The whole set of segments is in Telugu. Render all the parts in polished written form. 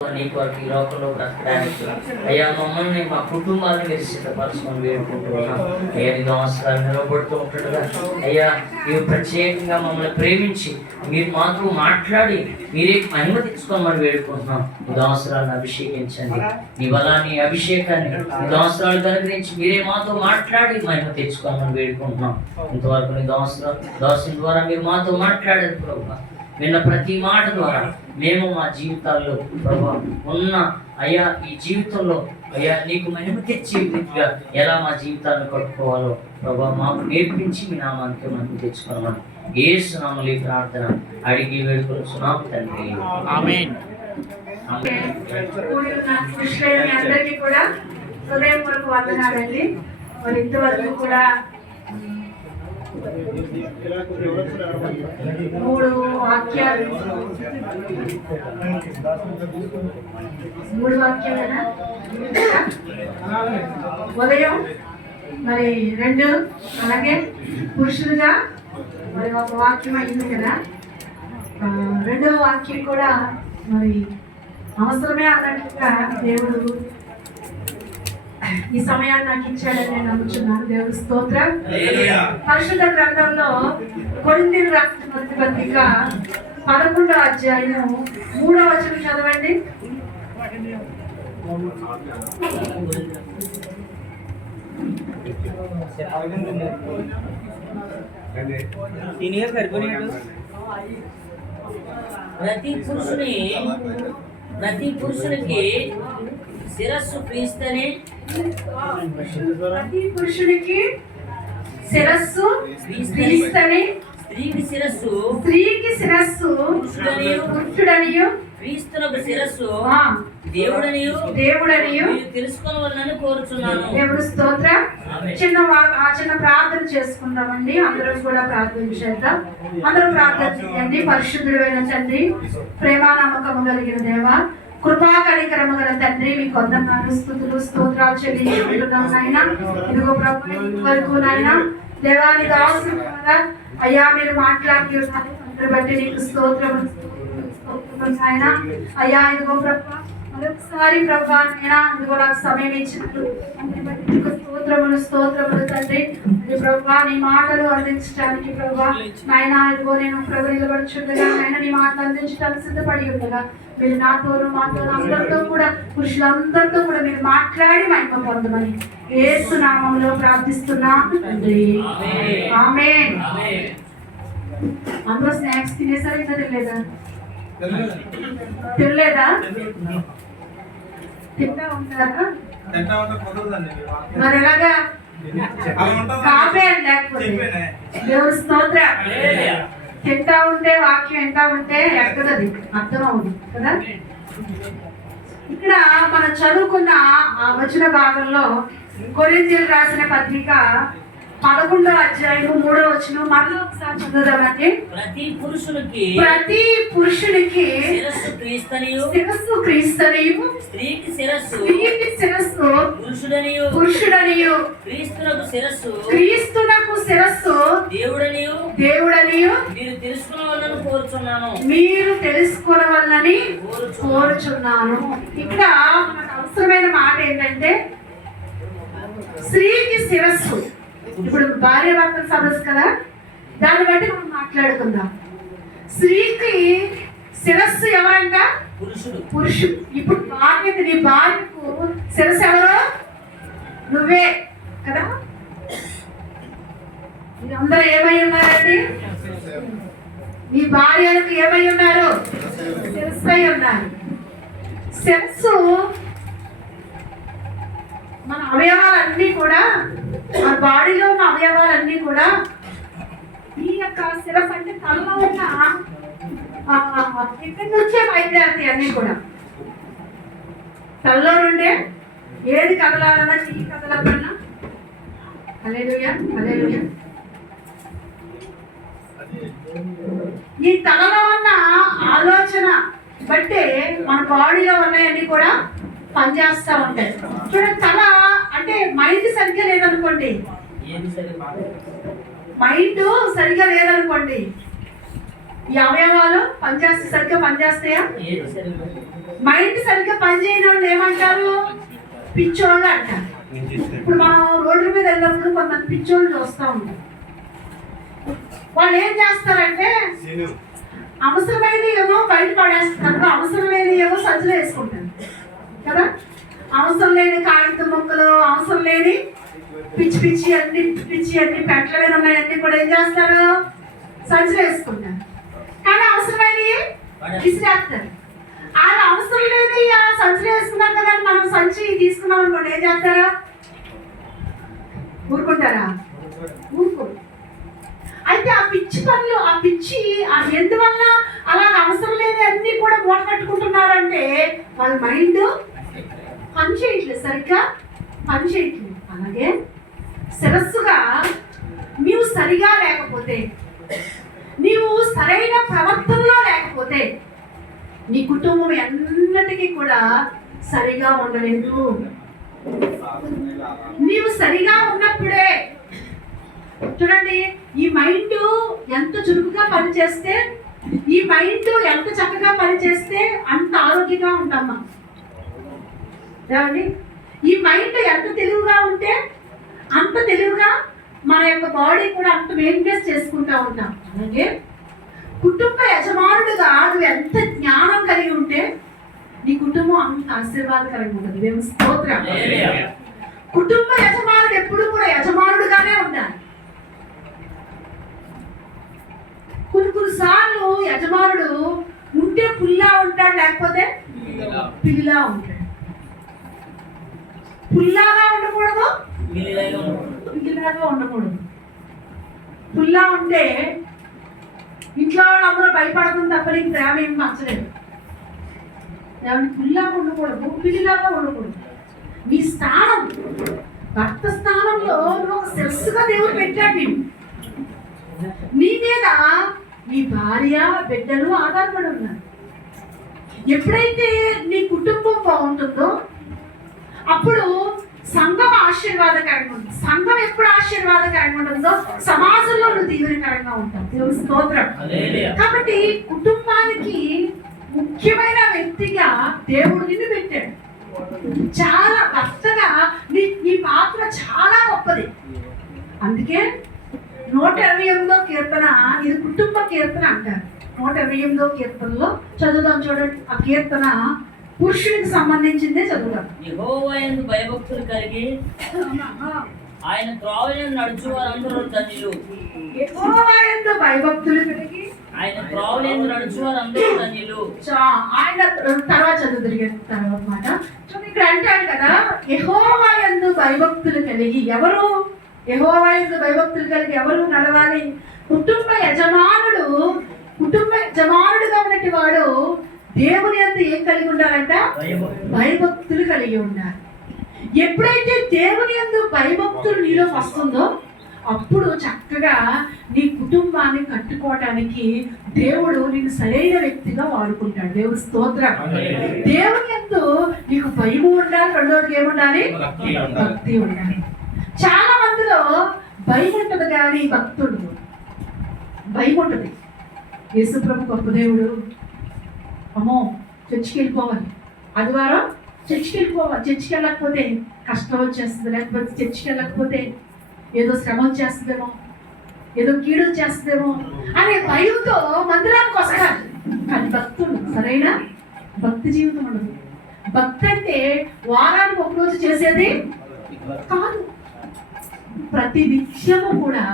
నీ కొరకు ఈ లోకంలో బ్రతకడానికి అయ్యా మమ్మల్ని మా కుటుంబాలను మీరు సిద్ధపరచుకొని వేడుకుంటున్నాం. అయ్యా నీ అవసరాలు నిలబడుతూ ఉంటుండగా అయ్యా మీరు ప్రత్యేకంగా మమ్మల్ని ప్రేమించి మీరు మాతో మాట్లాడి మీరే మహిమ తెచ్చుకోమని వేడుకుంటున్నాం. నీ అవసరాలను అభిషేకించండి, నీ బలాన్ని అభిషేకాన్ని నీ అవసరాలు కనుగరించి మీరే మాతో మాట్లాడి మహిమ తెచ్చుకోమని వేడుకుంటున్నాం. ఇంతవరకు నీ దోషం ద్వారా మీరు మాతో మాట్లాడారు ప్రభువా. విన్న ప్రతి మాట ద్వారా మేము మా జీవితాల్లో ప్రభా ఉన్న అయ్యా ఈ జీవితంలో అయ్యా నీకు మహిమ తెచ్చే రీతిగా ఎలా మా జీవితాన్ని కట్టుకోవాలో ప్రభా మాకు నేర్పించి మీ నామానికి మహిమ తెచ్చుకోమని యేసు నామములో ఈ ప్రార్థన అడిగి వేడుకొనుచున్నాం తండ్రి. ఆమేన్. అందరికీ కూడా హృదయపూర్వక వందనాలండి. మరి ఇంతవరకు కూడా 3 వాక్యాలు ఉదయం మరి 2 అలాగే పురుషులుగా మరి ఒక వాక్యం అయింది కదా. 2వ వాక్యం కూడా మరి అవసరమే అన్నట్టుగా దేవుడు ఈ సమయాన్ని నాకు ఇచ్చాడని నేను నమ్ముచున్నాను. దేవుడు స్తోత్రం. పరిశుద్ధ గ్రంథంలో కొరింథీయులకు రాసిన మొదటి పత్రిక 11వ అధ్యాయం 3వ వచనం చదవండి. ప్రతి పురుషునికి శిరస్సు క్రీస్తునే. ప్రతి పురుషునికి శిరస్సు క్రీస్తునే. స్త్రీకి శిరస్సు పురుషుడనియు క్రీస్తునకు శిరస్సు దేవుడనియు తెలుసుకోవాలని కోరుచున్నాను. దేవుడు స్తోత్రం. చిన్న ప్రార్థన చేసుకుందామండి. అందరూ కూడా ప్రార్థన చేద్దాం. అందరూ ప్రార్థన చేయండి. పరిశుద్ధుడైన తండ్రి, ప్రేమ నమ్మకము కలిగిన దేవ, కృపా కనికరము గల తండ్రి, మీ కొందరు స్తుతులు స్తోత్రాలు చెల్లించుకుంటున్నాం నాయన. ఇదిగో ప్రభు వరకు నాయన దేవాని దాసుల ద్వారా అయ్యా మీరు మాట్లాడుతున్నారు. అందరి బట్టి నీకు స్తోత్రము నాయన. అయ్యా ఇదిగో ప్రభు మరొకసారి ప్రభు నాయన ఇదిగో నాకు సమయం ఇచ్చినట్లు అందరి బట్టి నీకు స్తోత్రములు తండ్రి. ప్రభు నీ మాటలు అందించడానికి ప్రభు నాయన ఇదిగో నేను ప్రభు నిలబడుచుండగా నాయన నీ మాటలు అందించడానికి సిద్ధపడి ఉండగా మీరు నాతోను మాతోను అందరితో కూడా పురుషులందరితో కూడా మీరు మాట్లాడి మహిమ పొందమని యేసు నామములో ప్రార్థిస్తున్నాను తండ్రి. ఆమేన్. అందరూ స్నాక్స్ తినేసారు ఇంకా తినలేదా? తింటా ఉంటారా? మరి ఎలాగా కాపే అని లేకపోతే దేవుడు స్తోత్రం. తింటా ఉంటే వాక్యం ఎంటా ఉంటే ఎక్కడది అర్థం అవుతుంది కదా. ఇక్కడ మనం చదువుకున్న ఆ వచన భాగంలో కొరింథీయులకు రాసిన పత్రిక 11వ అధ్యాయం 3వ వచనం మరలా ఒకసారి చదువుదామండి. ప్రతి పురుషునికి శిరస్సు క్రీస్తునియు స్త్రీకి శిరస్సు పురుషుడనియు క్రీస్తునకు శిరస్సు దేవుడనియు మీరు తెలుసుకోవాలని కోరుచున్నాను. ఇక్కడ మనకు అవసరమైన మాట ఏంటంటే స్త్రీకి శిరస్సు. ఇప్పుడు భార్య భర్తల సదస్సు కదా, దాన్ని బట్టి మనం మాట్లాడుకుందాం. స్త్రీకి శిరస్సు ఎవరంట? పురుషుడు. ఇప్పుడు భార్యకి నీ భార్యకు శిరస్సు ఎవరు? నువ్వే కదా. మీరందరూ ఏమై ఉన్నారండి? మీ భార్యలకు ఏమై ఉన్నారు? శిరస్సు అయి ఉన్నారు. శిరస్సు మన అవయవాలన్నీ కూడా, మన బాడీలో ఉన్న అవయవాలన్నీ కూడా ఈ యొక్క శిరస్సు అంటే తలలో ఉన్న ఇక్కడి నుంచే బయలుదేరుతాయి. అన్నీ కూడా తలలో నుండే ఏది కదలాలన్నా చెయ్యి కదలన్నా. హల్లెలూయా హల్లెలూయా. ఈ తలలో ఉన్న ఆలోచన బట్టే మన బాడీలో ఉన్నాయన్నీ కూడా పనిచేస్తూ ఉంటాయి. చూడండి, తల అంటే మైండ్ సరిగ్గా లేదనుకోండి, ఈ అవయవాలు సరిగ్గా పనిచేస్తాయా? మైండ్ సరిగ్గా పనిచేయని వాళ్ళు ఏమంటారు? పిచ్చోళ్ళు అంటారు. ఇప్పుడు మనం రోడ్ల మీద వెళ్ళినప్పుడు కొంతమంది పిచ్చోళ్ళు చూస్తూ ఉంటాం. వాళ్ళు ఏం చేస్తారంటే అవసరమైనవి ఏమో బయట పడేస్తారు, అవసరం లేని ఏమో సంచులు వేసుకుంటారు కదా. అవసరం లేని కాగితం మొక్కలు, అవసరం లేని పిచ్చి పిచ్చి అన్ని పెట్ల మీద ఉన్నాయన్నీ కూడా ఏం చేస్తారు? సంచులు వేసుకుంటారు. కానీ అవసరమైనవి విసిరేస్తారు. వాళ్ళు అవసరం లేని ఆ సంచులు వేసుకున్నారు కదా, మనం సంచి తీసుకున్నాం అనుకోండి, ఏం చేస్తారా? ఊరుకుంటారా? ఊరుకోరు. అయితే ఆ పిచ్చి పనులు, ఆ పిచ్చి ఎందువల్ల అలా అవసరం లేని అన్ని కూడా మూట కట్టుకుంటున్నారంటే వాళ్ళ మైండ్ పని చేయట్లేదు, సరిగ్గా పని చేయట్లేదు. అలాగే శిరస్సుగా నీవు సరిగా లేకపోతే, నీవు సరైన ప్రవర్తనలో లేకపోతే నీ కుటుంబం ఎన్నటికీ కూడా సరిగా ఉండలేదు. నీవు సరిగా ఉన్నప్పుడే చూడండి, ఈ మైండ్ ఎంత చురుకుగా పనిచేస్తే, ఈ మైండ్ ఎంత చక్కగా పనిచేస్తే అంత ఆరోగ్యంగా ఉంటామా ఏమండి? ఈ మైండ్ ఎంత తెలివిగా ఉంటే అంత తెలివిగా మన యొక్క బాడీ కూడా అంత మెయింటైన్ చేసుకుంటూ ఉంటాం. అలాగే కుటుంబ యజమానుడుగా నువ్వు ఎంత జ్ఞానం కలిగి ఉంటే నీ కుటుంబం అంత ఆశీర్వాదకరంగా ఉంటుంది. దేవుని స్తోత్రం. కుటుంబ యజమానుడు ఎప్పుడు కూడా యజమానుడుగానే ఉండాలి. కొన్నిసార్లు యజమానుడు ఉంటే పుల్లా ఉంటాడు, లేకపోతే పిల్లిలా ఉంటాడు. పుల్లాగా ఉండకూడదు, పిల్లిలాగా ఉండకూడదు. పుల్లా ఉంటే ఇంట్లో వాళ్ళందరూ భయపడుతుంది తప్ప నీకు ప్రేమ ఏం నచ్చలేదు. పుల్లాగా ఉండకూడదు, పిల్లిలాగా ఉండకూడదు. నీ స్థానం, భర్త స్థానంలో నువ్వు ఒక శిరస్సుగా దేవుడు పెట్టాడు. నీ మీద నీ భార్య బిడ్డలు ఆధారపడి ఉన్నారు. ఎప్పుడైతే నీ కుటుంబం బాగుంటుందో అప్పుడు సంఘం ఆశీర్వాదకరంగా ఉంటుంది. సంఘం ఎప్పుడు ఆశీర్వాదకరంగా ఉంటుందో సమాజంలో నువ్వు దీవెనకరంగా ఉంటావు. దేవుని స్తోత్రం. కాబట్టి కుటుంబానికి ముఖ్యమైన వ్యక్తిగా దేవుడు నిన్ను పెట్టాడు. చాలా భర్తగా నీ పాత్ర చాలా గొప్పది. అందుకే 128వ కీర్తన, ఇది కుటుంబ కీర్తన అంటారు. 128వ కీర్తనలో చదువుదాం చూడండి. ఆ కీర్తన పురుషునికి సంబంధించిందే చదువుదాం. యెహోవాయందు భయభక్తులు కలిగి ఆయన త్రోవయందు నడుచు వారందరూ ధన్యులు. యెహోవాయందు భయభక్తులు కలిగి ఆయన త్రోవయందు నడుచు వారందరూ ధన్యులు. ఆయన తర్వాత చదువు తర్వాత మాట ఇక్కడ అంటాడు కదా, యెహోవాయందు భయభక్తులు కలిగి ఎవరు? యెహోవాయందు భయభక్తులు కలిగి ఎవరు నడవాలి? కుటుంబ యజమానుడుగా ఉన్నట్టు వాడు దేవుని యందు ఏం కలిగి ఉండాలంట? భయభక్తులు కలిగి ఉండాలి. ఎప్పుడైతే దేవుని యందు భయభక్తులు నీలో వస్తుందో అప్పుడు చక్కగా నీ కుటుంబాన్ని కట్టుకోవటానికి దేవుడు నిన్ను సరైన వ్యక్తిగా వాడుకుంటాడు. దేవుడి స్తోత్రం. దేవుని యందు నీకు భయము ఉండాలి, రెండోది ఏముండాలి? భక్తి ఉండాలి. చాలా మందిలో భయం ఉంటుంది కానీ భక్తుడు భయం ఉంటుంది. యేసుప్రభు గొప్ప దేవుడు, అమ్మో చర్చికి వెళ్ళిపోవాలి, ఆదివారం చర్చికి వెళ్ళిపోవాలి, చర్చికి వెళ్ళకపోతే కష్టం వచ్చేస్తుంది, లేకపోతే చర్చికి వెళ్ళకపోతే ఏదో శ్రమ వచ్చేస్తుందేమో, ఏదో కీడు వచ్చేస్తుందేమో అనే భయంతో మందిరానికి వస్తారు. కానీ భక్తుడు సరైన భక్తి జీవితం ఉండదు. భక్తి అంటే వారానికి ఒక రోజు చేసేది కాదు. ప్రతి నిత్యము కూడా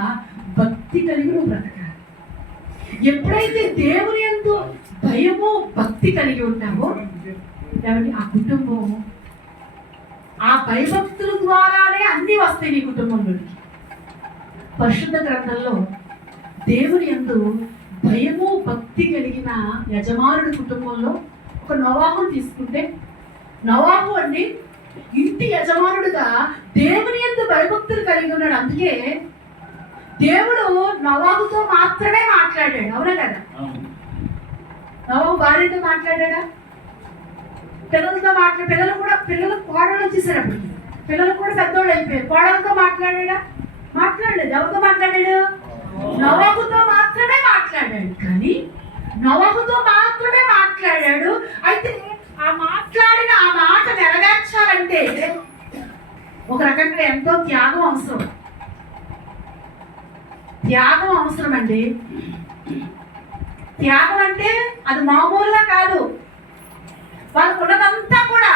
భక్తి కలిగి నువ్వు బ్రతకాలి. ఎప్పుడైతే దేవుని యందు భయము భక్తి కలిగి ఉంటావో ఆ కుటుంబం, ఆ భయభక్తుల ద్వారానే అన్ని వస్తాయి నీ కుటుంబంలోకి. పరిశుద్ధ గ్రంథంలో దేవుని యందు భయము భక్తి కలిగిన యజమానుడి కుటుంబంలో ఒక నోవాహును తీసుకుంటే, నోవాహు అండి ఇంటి యజమానుడుగా దేవుని యందు భయభక్తులు కలిగి ఉన్నాడు. అందుకే దేవుడు నోవాహుతో మాత్రమే మాట్లాడాడు. అవునా కదా? నోవాహు భార్యతో మాట్లాడా? పిల్లలతో పిల్లలు కోడలు వచ్చేసారు. పిల్లలు కూడా పెద్దోళ్ళు అయిపోయారు. కోడలతో మాట్లాడా? మాట్లాడలేదు. ఎవరితో మాట్లాడాడు? నోవాహుతో మాత్రమే మాట్లాడాడు. కానీ నోవాహుతో మాత్రమే మాట్లాడాడు. అయితే ఆ మాట్లాడిన ఆ మాట నెరవేర్చాలంటే ఒక రకంగా ఎంతో త్యాగం అవసరం. త్యాగం అవసరం అండి. త్యాగం అంటే అది మామూలుగా కాదు. వాళ్ళకు ఉన్నదంతా కూడా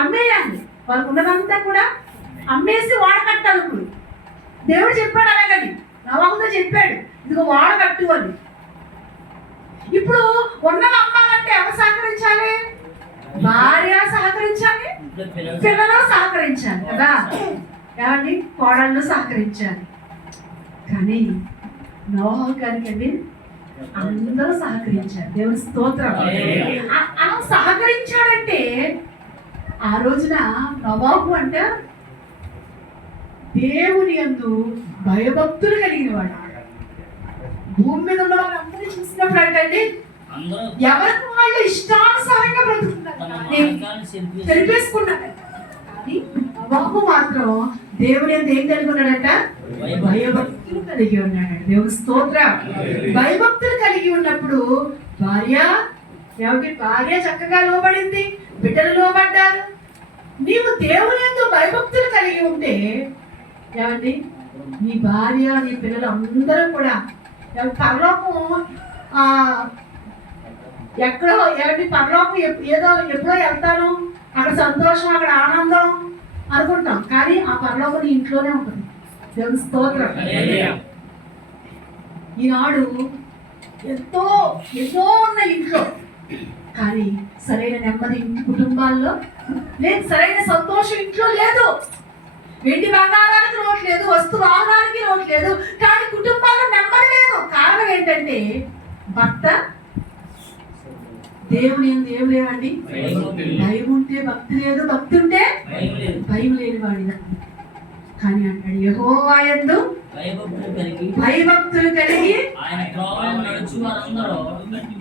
అమ్మేయాలి. వాళ్ళకు ఉన్నదంతా కూడా అమ్మేసి వాడకట్టాలి. ఇప్పుడు దేవుడు చెప్పాడు అలాగని, నవాహుతో చెప్పాడు, ఇదిగో వాడకట్టు అని. ఇప్పుడు ఉన్నది అమ్మాలంటే ఎవరు సహకరించాలి? భార్య సహకరించాలి, పిల్లలు సహకరించాలి కదా, ఏమండి, కోడళ్ళు సహకరించాలి. కానీ నోవాహు గారికి అండి అందరూ సహకరించారు. దేవుని స్తోత్రం. అలా సహకరించాడంటే ఆ రోజున నోవాహు అంటే దేవుని యందు భయభక్తులు కలిగిన వాడు. భూమి మీద ఉన్న వాళ్ళందరినీ చూసినప్పుడు అంటే ఎవరికి వాళ్ళు ఇష్టానుసారంగా బ్రతుకుతున్నారు, తెలిపేసుకున్నారు. కానీ నోవాహు మాత్రం దేవుని యందు ఏం కలిగి ఉన్నాడంట? భయభక్తులు కలిగి ఉన్నాడు. దేవుని స్తోత్రం. భయభక్తులు కలిగి ఉన్నప్పుడు భార్య చక్కగా లోబడింది, బిడ్డలు లోబడ్డారు. నీవు దేవుని యందు భయభక్తులు కలిగి ఉంటే ఏమండి, నీ భార్య నీ పిల్లలు అందరూ కూడా పరలోకం ఎక్కడో, ఏమండి, పరలోకం ఏదో ఎప్పుడో వెళ్తాను, అక్కడ సంతోషం, అక్కడ ఆనందం అనుకుంటాం. కానీ ఆ పరలోకం నీ ఇంట్లోనే ఉంటుంది. దేవుని స్తోత్రం. ఈనాడు ఎంతో ఎన్నో ఉన్న ఇంట్లో, కానీ సరైన నెమ్మది కుటుంబాల్లో లేదు, సరైన సంతోషం ఇంట్లో లేదు. వెండి బంగారానికి లోటు లేదు, వస్తు వాహనానికి లోటు లేదు, కానీ కుటుంబాల్లో నెమ్మది లేదు. కారణం ఏంటంటే భర్త దేవుని ఏం లేవండి, భయం ఉంటే భక్తి లేదు, భక్తి ఉంటే భయం లేని వాడిన. కానీ అంటాడు యెహోవా యందు భయభక్తులు కలిగి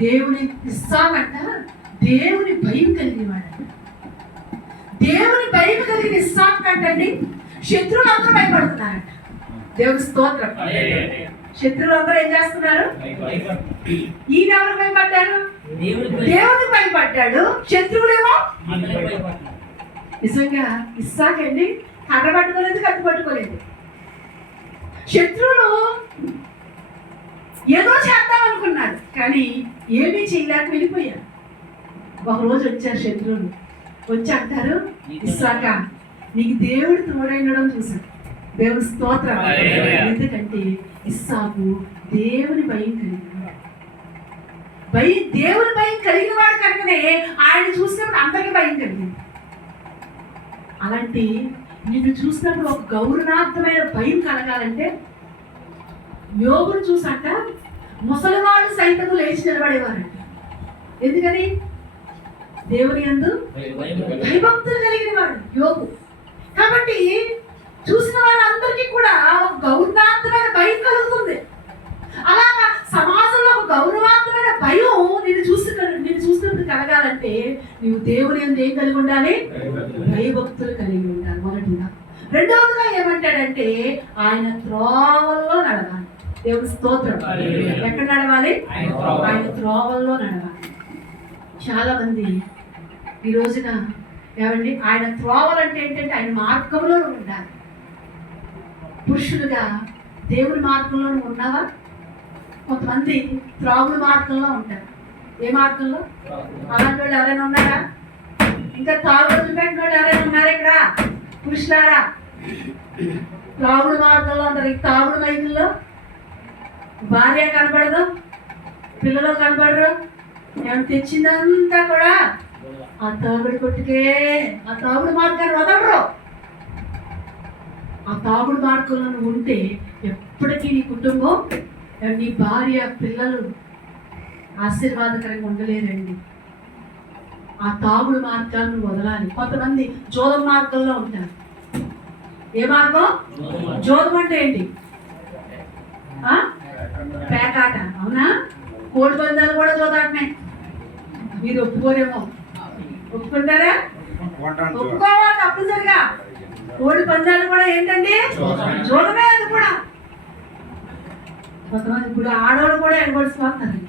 దేవుని ఇస్సాకంట, దేవుని భయం కలిగిన వాడు. దేవుని భయం కలిగిన ఇస్సాకు అంటండి శత్రువులందరూ భయపడుతున్నారంట. దేవుని స్తోత్రం. శత్రువులందరూ ఏం చేస్తున్నారు? ఈయన ఎవరు భయపడ్డారు? దేవుడికి భయపడ్డాడు. శత్రువులేమో నిజంగా ఇస్సాకండి కర్ర పట్టుకోలేదు, కత్తి పట్టుకోలేదు. శత్రువులు ఏదో చేద్దాం అనుకున్నాడు, కానీ ఏమీ చేయలేక వెళ్ళిపోయారు. ఒకరోజు వచ్చారు శత్రువులు, వచ్చి అంటారు ఇస్సాక నీకు దేవుడు తోడైనడం చూశాను. దేవుని స్తోత్రం. ఎందుకంటే ఇస్సాకు దేవుని భయం కలిగిన దేవుని భయం కలిగిన వాడు కనుకనే ఆయన చూసినప్పుడు అందరికీ భయం కలిగింది. అలాంటి నిన్ను చూసినప్పుడు ఒక గౌరవార్థమైన భయం కలగాలంటే యోగును చూసాక ముసలివాళ్ళు సైతము లేచి నిలబడేవారంట. ఎందుకని? దేవుని యందు భయభక్తులు కలిగిన వాడు యోగు. కాబట్టి చూసిన వాళ్ళందరికీ కూడా ఒక గౌరవార్థమైన భయం కలుగుతుంది. అలాగా సమాజంలో ఒక గౌరవార్థమైన భయం నిన్ను చూసినప్పుడు కలగాలంటే నీవు దేవుని యందు ఏం కలిగి ఉండాలి? భయభక్తులు కలిగి ఉండాలి మొదటిగా. రెండవదిగా ఏమంటాడంటే ఆయన త్రోవల్లో నడవాలి. దేవుని స్తోత్రం. ఎక్కడ నడవాలి? ఆయన త్రోవల్లో నడవాలి. చాలా మంది ఈ రోజున ఏమండి ఆయన త్రోవలంటే ఏంటంటే ఆయన మార్గంలో ఉండాలి. పురుషులుగా దేవుని మార్గంలో ఉన్నావా? కొంతమంది త్రాగుడు మార్గంలో ఉంటారు. ఏ మార్గంలో? అలాంటి వాళ్ళు ఎవరైనా ఉన్నారా? ఇంకా తాగుడు పెట్టిన వాళ్ళు ఎవరైనా ఉన్నారా ఇక్కడ? పురుషులారా, త్రాగుడు మార్గంలో ఉంటారు. ఈ తాగుడు మైకుల్లో భార్య కనపడదు, పిల్లలు కనపడరు, ఏమైనా తెచ్చిందంతా కూడా ఆ తాగుడు కొట్టుకే, ఆ తాగుడు మార్గాన్ని వదలరు. ఆ తాగుడు మార్గంలో నువ్వు ఉంటే ఎప్పటికీ నీ కుటుంబం, నీ భార్య, పిల్లలు ఆశీర్వాదకరంగా ఉండలేరండి. ఆ తాగుడు మార్గాన్ని వదలాలి. కొంతమంది జోదం మార్గంలో ఉంటారు. ఏ మార్గం? జోదం అంటే ఏంటి? పేకాట. అవునా? కోడి పందాలు కూడా జోదాటమే. మీరు ఒప్పుకోరేమో. ఒప్పుకుంటారా? ఒప్పుకోవాలి తప్పనిసరిగా. కోడి పందాలు కూడా ఏంటండి? జోదమే. అది కూడా కొంతమంది ఇప్పుడు ఆడవాళ్ళు కూడా ఎగబడిపోతారు.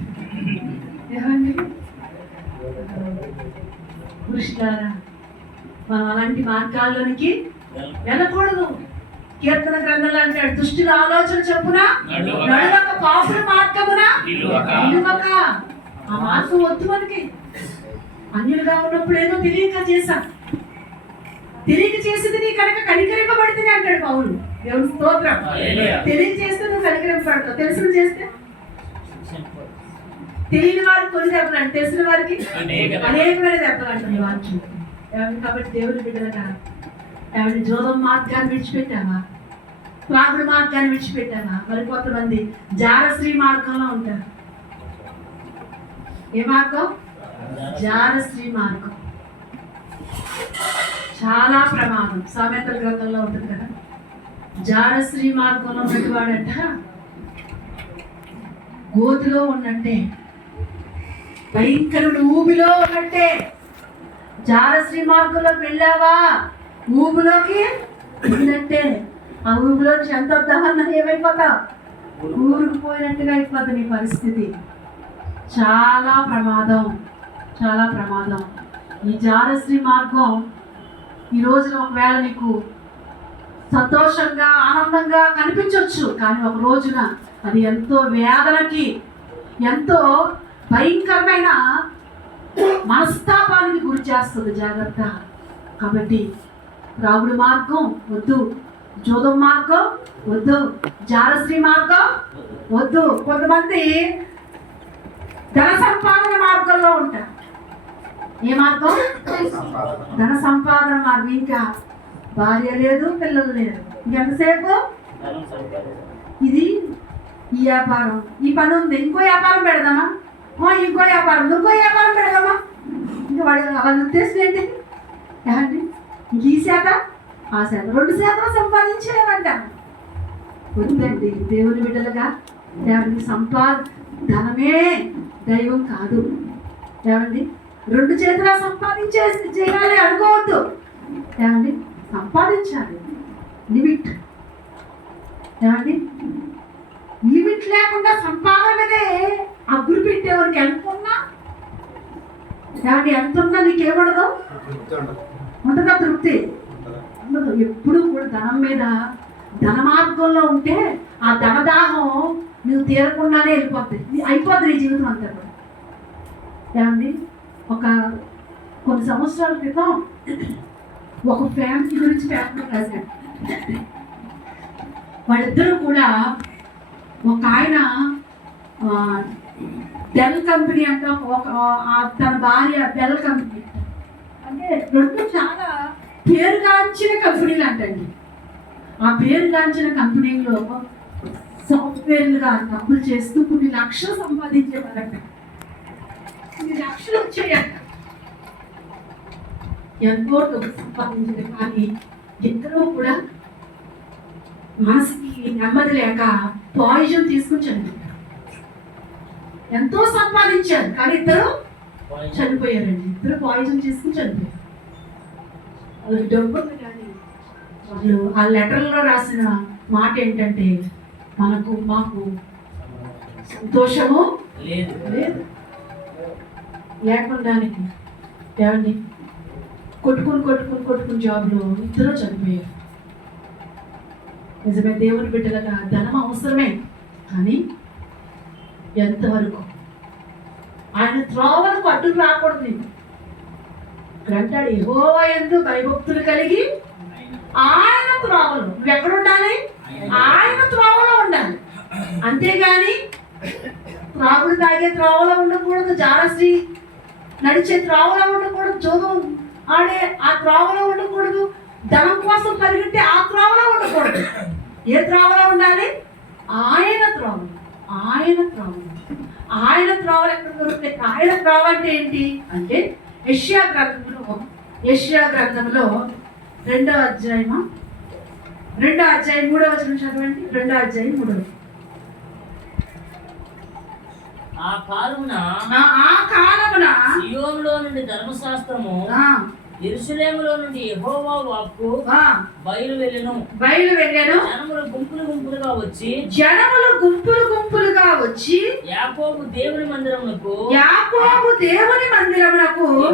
ఏమండి పురుషులారా, మనం అలాంటి మార్గాల్లోనికి వెళ్ళకూడదు. కీర్తన గ్రంథంలో అంటాడు, దుష్టుల ఆలోచన చెప్పున నడవక పాపుల మార్గమున నిలువక. ఆ మార్గం వద్దు మనకి. అన్యులుగా ఉన్నప్పుడు ఏదో తెలియక చేశాం, తెలియక చేసేది నీ కనుక కనికరింపబడితేనే అంటాడు పౌలు. దేవుని స్తోత్రం. తెలియక చేస్తే నువ్వు కనికరింపబడతావు, తెలిసిన చేస్తే తెలియని వారికి కొన్ని దెబ్బలు అంటే తెలిసిన వారికి అనేకమైన దెబ్బలు అంటుంది వాక్యం. కాబట్టి దేవుని బిడ్డలుగా ఎవరి జోదం మార్గాన్ని విడిచిపెట్టావా, త్రాగుడు మార్గాన్ని విడిచిపెట్టావా? మరి కొంతమంది జారశ్రీ మార్గంలో ఉంటారు. ఏ మార్గం? జారశ్రీ మార్గం. చాలా ప్రమాదం. సామెతల గ్రంథంలో ఉంటుంది కదా, జారశ్రీ మార్గంలో ఉన్నవాడంట గోతిలో ఉన్నట్టే, భయంకరుడు ఊబిలో ఉన్నట్టే. జారశ్రీ మార్గంలోకి వెళ్ళావా, ఊబిలోకి ఉన్నట్టే. ఆ ఊబిలోంచి ఎంత వద్దామన్నా ఏమైపోతావు? ఊరుకుపోయినట్టుగా అయిపోతుంది నీ పరిస్థితి. చాలా ప్రమాదం, చాలా ప్రమాదం. ఈ జారశ్రీ మార్గం ఈ రోజున ఒకవేళ నీకు సంతోషంగా ఆనందంగా కనిపించవచ్చు, కానీ ఒక రోజున అది ఎంతో వేదనకి, ఎంతో భయంకరమైన మనస్తాపానికి గురి చేస్తుంది. జాగ్రత్త. కాబట్టి రాగుడు మార్గం వద్దు, జోదం మార్గం వద్దు, జారశ్రీ మార్గం వద్దు. కొంతమంది ధన సంపాదన మార్గంలో ఉంటారు. ఏ మార్గం? ధన సంపాదన మార్గం. ఇంకా భార్య లేదు, పిల్లలు లేదు, ఇంకెంతసేపు ఇది ఈ వ్యాపారం, ఈ పని ఉంది, ఇంకో వ్యాపారం పెడదామా, ఇంకో వ్యాపారం పెడదామా. ఇంకా వాళ్ళ ఉద్దేశం ఏంటి? ఏమండి, ఇంక ఈ శాత ఆ శాతం 2% సంపాదించేయమంట. వద్దండి దేవుని బిడ్డలుగా. ఏమండి, ధనమే దైవం కాదు. ఏమండి, 2 చేతులా చేయాలి అనుకోవద్దు. ఏమండి, సంపాదించాలి. లిమిట్. ఏమండి, లిమిట్ లేకుండా సంపాదన మీదే అగ్గులు పెట్టేవారికి ఎంత ఉన్నా, ఏమండి, ఎంత ఉన్నా నీకేమడదు? ఉంటుందా తృప్తి? ఉండదు. ఎప్పుడు కూడా ధనం మీద, ధన మార్గంలో ఉంటే ఆ ధనదాహం నువ్వు తీరకుండానే అయిపోద్ది నీ జీవితం అంతా కూడా. ఏమండి, కొన్ని సంవత్సరాల క్రితం ఒక ఫ్యామిలీ గురించి పేపర్ రాశాడు. వాళ్ళిద్దరూ కూడా, ఒక ఆయన డెల్ కంపెనీ అంట, తన భార్య డెల్ కంపెనీ అంటే 2 చాలా పేరుగాంచిన కంపెనీలు అంటండి. ఆ పేరుగాంచిన కంపెనీలో సాఫ్ట్వేర్లుగా డబ్బులు చేస్తూ కొన్ని లక్షలు సంపాదించేవారంట. కొన్ని లక్షలు వచ్చాయంట. ఎంతో డబ్బు సంపాదించింది, కానీ ఇద్దరూ కూడా మనసుకి నెమ్మది లేక పాయిజన్ తీసుకుని చనిపోయారు. ఎంతో సంపాదించారు, కానీ ఇద్దరు చనిపోయారండి. ఇద్దరు పాయిజన్ తీసుకుని చనిపోయారు. వాళ్ళకి డబ్బు ఉంది, కానీ వాళ్ళు ఆ లెటర్లో రాసిన మాట ఏంటంటే, మాకు సంతోషము లేదు లేకుండానికి. ఏమండి, కొట్టుకుని జాబ్లో ఇద్దరు చనిపోయారు. నిజమే, దేవుని బిడ్డలుగా ధనం అవసరమే, కానీ ఎంతవరకు? ఆయన త్రోవలకు అడ్డు రాకూడదు. నేను ఇక్కడ అంటాడు, యెహోవా యందు భయభక్తులు కలిగి ఆయన త్రోవలు. నువ్వు ఎక్కడ ఉండాలి? ఆయన త్రోవలో ఉండాలి. అంతేగాని త్రాగుడు తాగే త్రోవలో ఉండకూడదు, జారశ్రీ నడిచే త్రోవలో ఉండకూడదు, జోదం ఆడే ఆ త్రోవలో ఉండకూడదు, ధనం కోసం పరిగెట్టే ఆ త్రోవలో ఉండకూడదు. ఏ త్రోవలో ఉండాలి? ఆయన త్రోవలు. ఆయన త్రోవలు ఎక్కడ దొరుకుతాయి? ఆయన త్రోవ అంటే ఏంటి అంటే, యెషయా గ్రంథంలో 2వ అధ్యాయం 3వ వచనం చదవండి. 2వ అధ్యాయం 3వ. ఆ కాలమున సియోనులో నుండి ధర్మశాస్త్రము యెరూషలేములో నుండి యెహోవా వాక్కు ఆ, బయలు వెళ్ళెను. జనములు గుంపులుగా వచ్చి గుంపులుగా వచ్చి యాకోబు దేవుని మందిరమునకు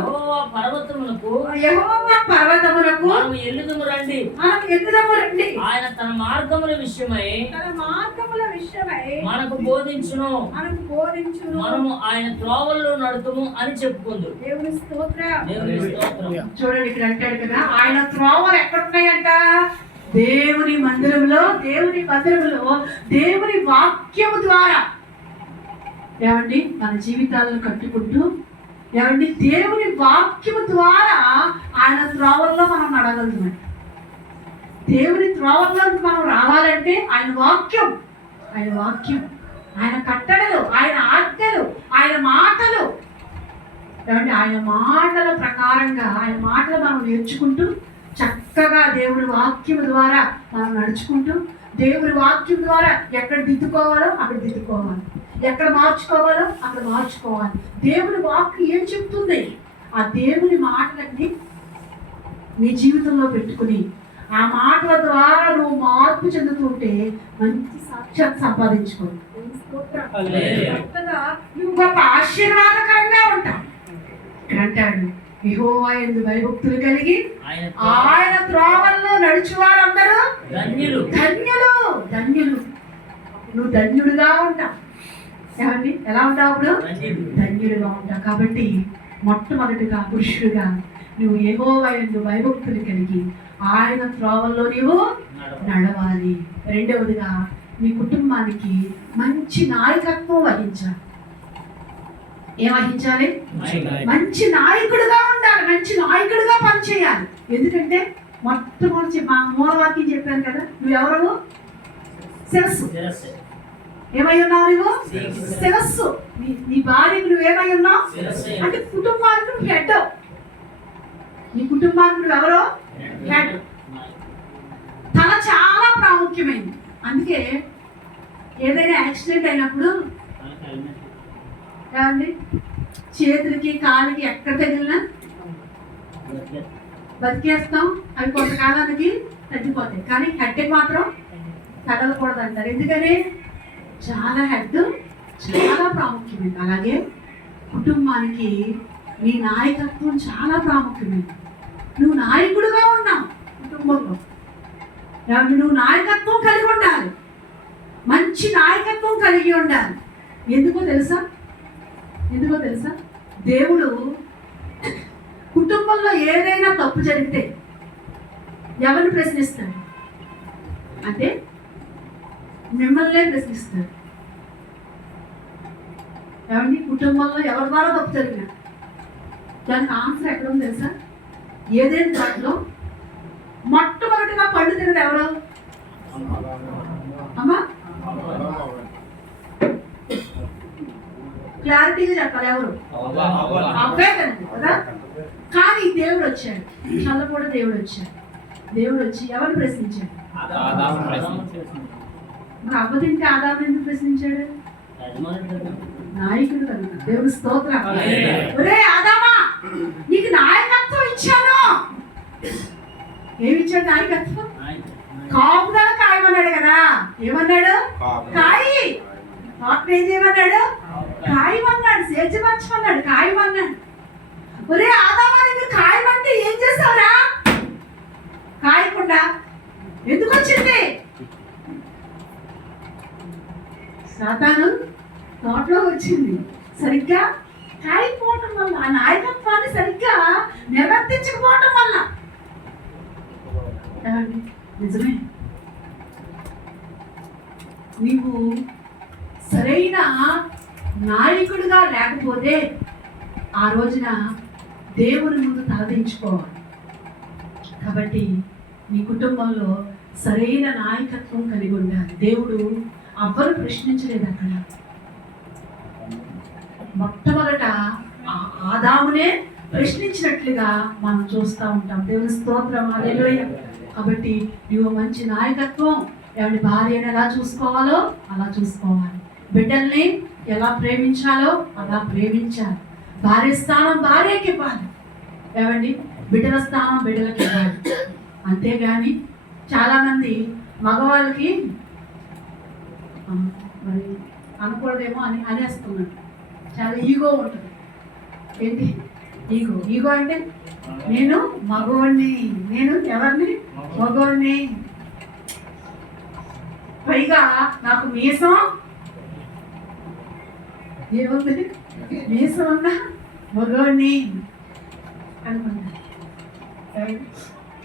యెహోవా పర్వతమునకు మనము ఎల్లుదుము రండి. ఆయన తన మార్గముల విషయమై మనకు బోధించును. మనము ఆయన త్రోవల్లో నడుతుము అని చెప్పుకుందు. దేవుని స్తోత్రం. దేవుని స్తోత్రం. చూడండి, ఇక్కడ అంటాడు కదా, ఆయన త్రోవలు ఎక్కడున్నాయంట? దేవుని మందిరంలో దేవుని వాక్యము ద్వారా ఏమండి మన జీవితాలను కట్టుకుంటూ ఏమండి దేవుని వాక్యము ద్వారా ఆయన త్రోవల్లో మనం నడగలుగుతాం. దేవుని త్రోవల్లో మనం రావాలంటే ఆయన వాక్యం, ఆయన కట్టడలు, ఆయన ఆజ్ఞలు, ఆయన మాటలు, ఏమంటే ఆయన మాటల ప్రకారంగా ఆయన మాటలు మనం నేర్చుకుంటూ చక్కగా దేవుని వాక్యం ద్వారా మనం నడుచుకుంటూ దేవుని వాక్యం ద్వారా ఎక్కడ దిద్దుకోవాలో అక్కడ దిద్దుకోవాలి, ఎక్కడ మార్చుకోవాలో అక్కడ మార్చుకోవాలి. దేవుని వాక్యం ఏం చెప్తుంది, ఆ దేవుని మాటలన్నీ నీ జీవితంలో పెట్టుకుని ఆ మాటల ద్వారా నువ్వు మార్పు చెందుతుంటే మంచి సాక్ష్యాన్ని సంపాదించుకో. నువ్వు గొప్ప ఆశీర్వాదకరంగా ఉంటావు. అంటాడు, యెహోవా యందు భయభక్తులు కలిగి ఆయన త్రోవల్లో నడుచువారందరూ ధన్యులు. నువ్వు ధన్యుడుగా ఉంటావు. ఏమండి ఎలా ఉంటావు? అప్పుడు ధన్యుడుగా ఉంటావు. కాబట్టి మొట్టమొదటిగా పురుషుడుగా నువ్వు యెహోవా యందు భయభక్తులు కలిగి ఆయన త్రోవల్లో నీవు నడవాలి. రెండవదిగా నీ కుటుంబానికి మంచి నాయకత్వం వహించాలి. ఏం వహించాలి? మంచి నాయకుడుగా ఉండాలి, మంచి నాయకుడుగా పనిచేయాలి. ఎందుకంటే మొట్టమొదటి మా మూలవాక్యం చెప్పాను కదా, నువ్వెవరవు? శిరస్సు. ఏమై ఉన్నావు నువ్వు? శిరస్సు. నీ భార్యకు నువ్వేమై ఉన్నావు అంటే కుటుంబానికి నువ్వు హెడ్. నీ కుటుంబానికి నువ్వెవరో హెడ్. తల చాలా ప్రాముఖ్యమైనది. అందుకే ఏదైనా యాక్సిడెంట్ అయినప్పుడు ఏమండి చేతులకి కాళ్ళకి ఎక్కడ తగిలినా బతికేస్తాం, అవి కొంతకాలానికి తగ్గిపోతాయి. కానీ హెడ్కి మాత్రం తగలకూడదు అంటారు. ఎందుకని? హెడ్ చాలా ప్రాముఖ్యమైనది. అలాగే కుటుంబానికి నీ నాయకత్వం చాలా ప్రాముఖ్యమైనది. నువ్వు నాయకుడుగా ఉన్నావు కుటుంబంలో. నువ్వు నాయకత్వం కలిగి ఉండాలి, మంచి నాయకత్వం కలిగి ఉండాలి. ఎందుకో తెలుసా? దేవుడు కుటుంబంలో ఏదైనా తప్పు జరిగితే ఎవరిని ప్రశ్నిస్తాడు అంటే మిమ్మల్నే ప్రశ్నిస్తాడు. ఏమండి కుటుంబంలో ఎవరి ద్వారా తప్పు జరిగినా దానికి ఆన్సర్ ఎక్కడ ఉంది తెలుసా? ఏదైనా దాంట్లో మొట్టమొదటిగా పళ్ళు తినదు ఎవరు? అమ్మా క్లారిటీగా చెప్పాలి, ఎవరు? అవ్వే కదా. కానీ దేవుడు వచ్చాడు, చల్లపూడ దేవుడు వచ్చి ఎవరిని ప్రశ్నించాడు? మరి అవ్వ తింటే ఆదాము ఎందుకు ప్రశ్నించాడు? నాయకుడు కనుక. దేవుడు స్తోత్రం. ఒరే ఆదామా, నీకు నాయకత్వం ఇచ్చాను. ఏమిచ్చాడు నాయకత్వం? కాపుదల కాయమన్నాడు కదా. ఏమన్నాడు? కాయి. డాక్టర్ ఏం చేయమన్నాడు? కాయమన్నాడు. సేర్చమర్చమన్నాడు, కాయమన్నాడు. ఒరే ఆదామా, నీకు కాయమంటే ఏం చేస్తావురా? కాయకుండా ఎందుకు వచ్చింది? సాతాను తోటలో వచ్చింది. సరిగ్గా కాయకపోవటం వల్ల, ఆ నాయకత్వాన్ని సరిగ్గా నిర్వర్తించకపోవటం వల్ల. నిజమే, నీవు సరైన నాయకుడిగా లేకపోతే ఆ రోజున దేవుని ముందు తలదించుకోవాలి. కాబట్టి నీ కుటుంబంలో సరైన నాయకత్వం కలిగి ఉండాలి. దేవుడు అవ్వను ప్రశ్నించలేదు. అక్కడ మొట్టమొదట ఆదామునే ప్రశ్నించినట్లుగా మనం చూస్తూ ఉంటాం. దేవుని స్తోత్రం, హల్లెలూయా. కాబట్టి నువ్వు మంచి నాయకత్వం, ఎవరి భార్యను ఎలా చూసుకోవాలో అలా చూసుకోవాలి, బిడ్డల్ని ఎలా ప్రేమించాలో అలా ప్రేమించాలి, భార్య స్థానం భార్యకి ఇవ్వాలి. ఏమండి బిడ్డల స్థానం బిడ్డలకి ఇవ్వాలి. అంతేగాని చాలామంది మగవాళ్ళకి మరి అనకూడదేమో అని అనేస్తున్నాడు. చాలా ఈగో ఉంటుంది. ఏంటి ఈగో? ఈగో అంటే నేను మగవాడిని, నేను ఎవరిని? మగవాడిని. పైగా నాకు మీసం ఏముంది? మీసం ఉన్నా మగవాడిని అనుకుంటా.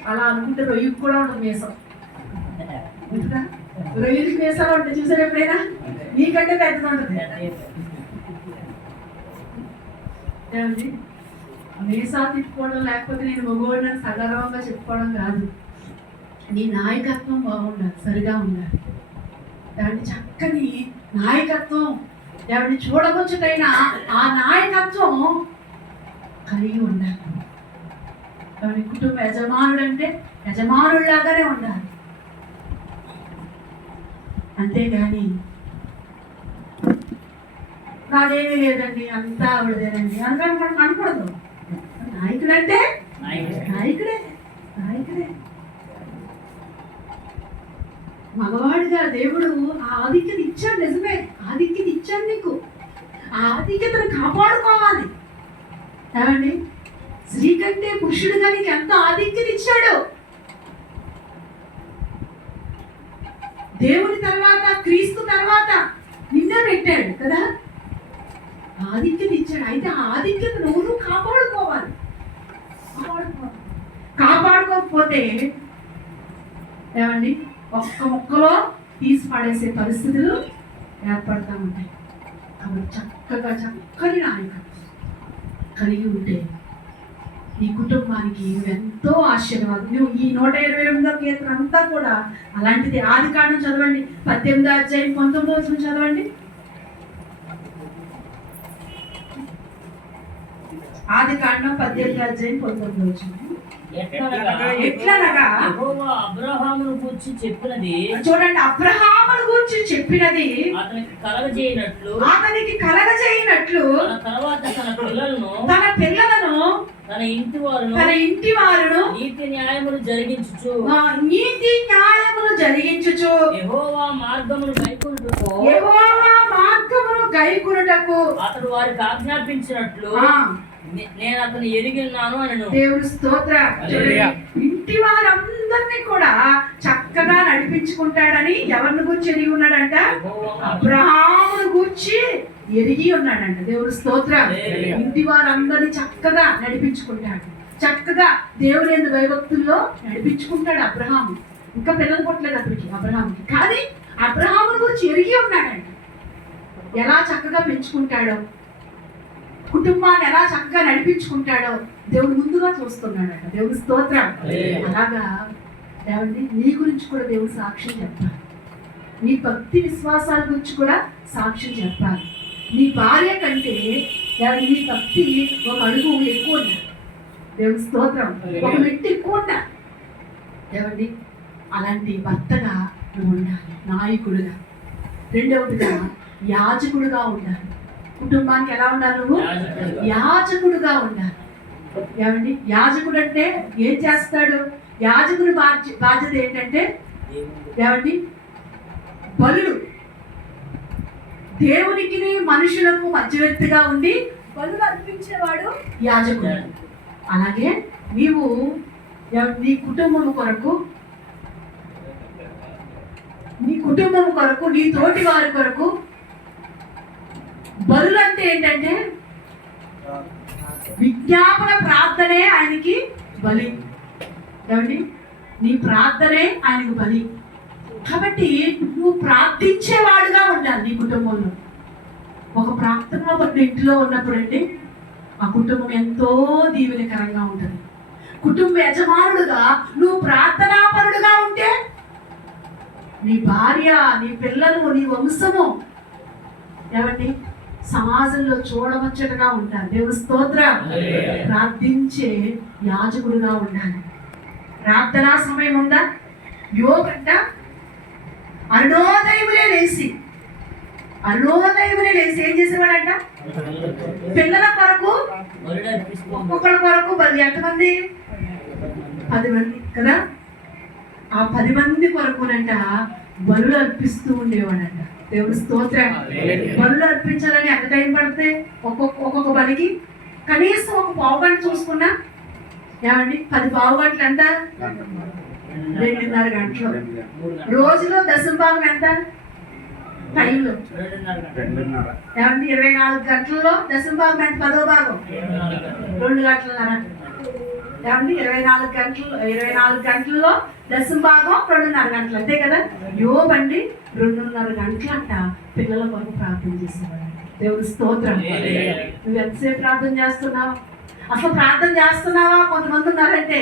అలా అనుకుంటే రొయ్యకు కూడా ఉంటుంది మీసం. ఉంటుందా? రొయ్యలకి మీసాలు ఉంటుంది చూసారు ఎప్పుడైనా? నీకంటే పెద్దది ఉంటుంది. ఏమండి? మీసాలు తిప్పుకోవడం లేకపోతే నేను మగవాడిని సగర్వంగా చెప్పుకోవడం కాదు. నీ నాయకత్వం బాగుండాలి, సరిగా ఉండాలి. దాన్ని చక్కని నాయకత్వం, ఎవరిని చూడవచ్చుటైనా ఆ నాయకత్వం కలిగి ఉండాలి. ఎవరి కుటుంబ యజమానుడు అంటే యజమానుడిలాగానే ఉండాలి. అంతేగాని నాదేమీ లేదండి అంతా ఆవిడదేనండి అనుకోండి అనకూడదు. నాయకుడంటే నాయకుడే, నాయకుడే. మగవాడిగా దేవుడు ఆ ఆధిక్యత ఇచ్చాడు. నిజమే, ఆధిక్యత ఇచ్చాడు నీకు. ఆ ఆధిక్యతను కాపాడుకోవాలి. ఏమండి? స్త్రీ కంటే పురుషుడుగా నీకు ఎంత ఆధిక్యత ఇచ్చాడు. దేవుని తర్వాత, క్రీస్తు తర్వాత నిన్నే పెట్టాడు కదా. ఆధిక్యత ఇచ్చాడు. అయితే ఆ ఆధిక్యత నువ్వు కాపాడుకోవాలి. కాపాడుకోకపోతే ఏమండి ఒక్క ముక్కలో తీసి పడేసే పరిస్థితులు ఏర్పడతా ఉంటాయి. కాబట్టి చక్కగా చక్కని నాయకత్వం కలిగి ఉంటే ఈ కుటుంబానికి ఎంతో ఆశీర్వాదం. నువ్వు ఈ 128వ కీర్తన అంతా కూడా అలాంటిది. ఆదికాండం చదవండి, 18వ అధ్యాయం 19వ వచనం చదవండి. ఆదికాండం 18వ అధ్యాయం 19వ వచనం. ఎట్లనగా అబ్రహామును గూర్చి చెప్పినది, చూడండి, అబ్రహామును గూర్చి చెప్పినది అతనికి కలగజేయనట్లు తన తర్వాత తన పిల్లలను తన ఇంటి వారును నీతి న్యాయములు జరిగించుచు యెహోవా మార్గమును గైకొనుటకు అతడు వారికి ఆజ్ఞాపించినట్లు నేను అతను ఎరిగి ఉన్నాను అని. దేవుడు స్తోత్రం. ఇంటి వారందరినీ కూడా చక్కగా నడిపించుకుంటాడని ఎవరిని గురించి ఎరిగి ఉన్నాడంట? అబ్రహామును గురించి ఎరిగి ఉన్నాడంట. దేవుడు స్తోత్రం. ఇంటి వారందరినీ చక్కగా నడిపించుకుంటాడు. చక్కగా దేవుని భయభక్తుల్లో నడిపించుకుంటాడు అబ్రహాము. ఇంకా పిల్లలు పుట్టలేదు అప్పటికి అబ్రహాముకి, కానీ అబ్రహామును గురించి ఎరిగి ఉన్నాడంట. ఎలా చక్కగా పెంచుకుంటాడో, కుటుంబాన్ని ఎలా చక్కగా నడిపించుకుంటాడో దేవుడు ముందుగా చూస్తున్నాడట. దేవుడు స్తోత్రం. అలాగా దేవుడి నీ గురించి కూడా దేవుడు సాక్ష్యం చెప్పాలి. నీ భక్తి విశ్వాసాల గురించి కూడా సాక్ష్యం చెప్పాలి. నీ భార్య కంటే నీ భక్తి ఒక అడుగు ఎక్కువ ఉండాలి. దేవుడి స్తోత్రం. ఒక మెట్టు ఎక్కువ ఉండాలి. దేవుడి అలాంటి భర్తగా నువ్వు ఉండాలి, నాయకుడుగా. రెండవదిగా యాజకుడుగా ఉండాలి. కుటుంబానికి ఎలా ఉండాలి? నువ్వు యాజకుడుగా ఉండాలి. ఏమండి? యాజకుడు అంటే ఏం చేస్తాడు? యాజకుడి బాధ్యత ఏంటంటే ఏమండి? బలులు, దేవునికి మనుషులకు మధ్యవర్తిగా ఉండి బలులు అర్పించేవాడు యాజకుడు. అలాగే నీవు నీ కుటుంబం కొరకు, నీ తోటి వారి కొరకు బలులు అంటే ఏంటంటే విజ్ఞాపన ప్రార్థనే ఆయనకి బలి. ఏమండి? నీ ప్రార్థనే ఆయనకు బలి. కాబట్టి నువ్వు ప్రార్థించేవాడుగా ఉండాలి. నీ కుటుంబంలో ఒక ప్రార్థన పట్ల ఇంట్లో ఉన్నప్పుడు అండి ఆ కుటుంబం ఎంతో దీవెనకరంగా ఉంటుంది. కుటుంబ యజమానుడుగా నువ్వు ప్రార్థనాపరుడుగా ఉంటే నీ భార్య, నీ పిల్లలు, నీ వంశము ఏమండి సమాజంలో చూడవచ్చటగా ఉంటారు. దేవుడు స్తోత్రం. ప్రార్థించే యాజకుడుగా ఉండాలి. ప్రార్థనా సమయం ఉందా? యోగంట అరుణోదయములే లేచి ఏం చేసేవాడంట? పిల్లల కొరకు, ఒక్కొక్కరి కొరకు బలి. ఎంతమంది? 10 మంది కదా, ఆ 10 మంది కొరకునంట బలులు అర్పిస్తూ ఉండేవాడంట. దేవుడి స్తోత్రం. బలులు అర్పించాలని ఎంత టైం పడితే ఒక్కొక్క బలికి కనీసం ఒక పావు గంట చూసుకున్నా ఏమండి, 10 పావు గంటలు ఎంత? 2.5 గంటలు. రోజులో దశంభాగం ఎంత టైంలో? ఏమండి, 24 గంటల్లో దశంభాగం ఎంత? 10వ భాగం 2 గంటలన్నర. ఏమండి, 24 గంటల్లో దశంభాగం 2.5 గంటలు, అంతే కదా. యోబండి 2.5 గంటలంట పిల్లల కొరకు ప్రార్థన చేసేవాడు. దేవుడి స్తోత్రం. నువ్వు ఎంతసేపు ప్రార్థన చేస్తున్నావు? అసలు ప్రార్థన చేస్తున్నావా? కొంతమంది ఉన్నారంటే